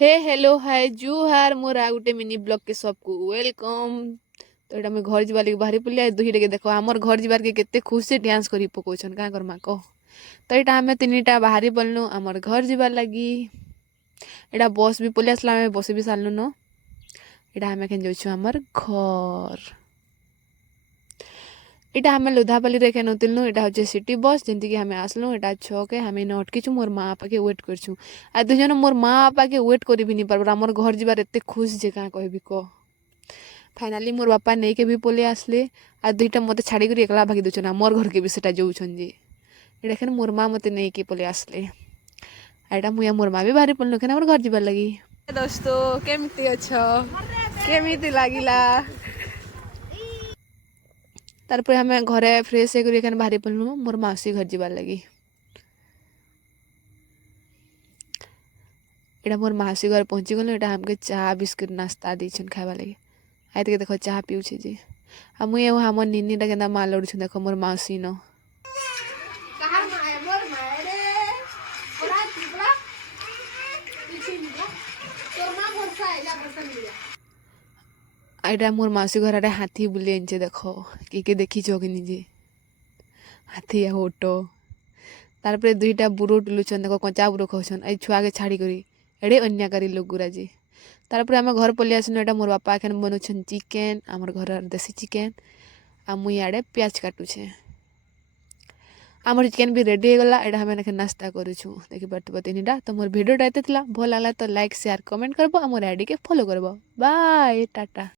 हे hello hi जुहार मोर आ गुटे mini blog के सबको welcome. तो एटा मैं घर जीवार लगे बाहरी पड़िया दुहीटे के देख आमर घर जीवार के केते खुशी डांस करी पकाउछन का करमा कह। तो एटा हमें तीनटा बाहरी पड़नु आमर घर जीवार लगी। एटा बस भी पलि आसला हमें बस भी सारनु न। एटा हमें केन जाउछु आमर घर। इटा हमें लुधापाली रे केन उतरनु इटा होचे सिटी बस जेंति कि हमें आसलु इटा छके हमें न अटकीछु मोर माँ आपा के वेट करछु। आ दु जन मोर माँ आपा के वेट करी भी नहीं पारबर हमर घर जीवार एते खुश जे का कहबी को। फाइनली मोर बापा नहीं के भी पले आसले आ दुईटा मते छाड़ी करी एकला भागी दोछन मोर घर के भी सेटा जोउछन जे एटा खेन मोर माँ मते नहीं के पले आसले एटा मुया मोर माँ भी बाहरी पड़नु खेन हमर घर जीवार लगी। दोस्तों केमती अछो केमिति लागिला तारपर हमें घरे फ्रेश होकर बाहरी पड़नु मोर मासी घर जीवार लगी। एटा मोर मासी घर पहुँची गलु एटा हमके चाह बिस्कुट नाश्ता दीछन खावा लगी। आई तक देखो चाह पीउछे जे आ मुई एउ हमर निन्नी टा केना माल लड़ुछु देखो मोर मासी न एटा मोर मासी घर आड़े हाथी बुले आनछे देखो के देखी छ कि निजे हाथी या ओटो। तारपर दुईटा बुरो टुलुछन देखो कंचा बुरो खाउछन ए छुआ के छाड़ी करी एड़े अन्याकारी लोग गुरा जे। तारपर आम घर पलि आसनु एटा मोर बापा एखन बनुछन चिकेन आमर घर देसी चिकेन आ मुई आड़े प्याज काटुछे। आमर चिकेन भी रेडी हो गला एटा हमें नाश्ता करूछु देखि पारथुबो तीनटा। तो मोर वीडियोटा एते थिला भल लागला तो लाइक शेयर कमेंट करबो आ मोर आईडी के फॉलो करबो बाय टाटा।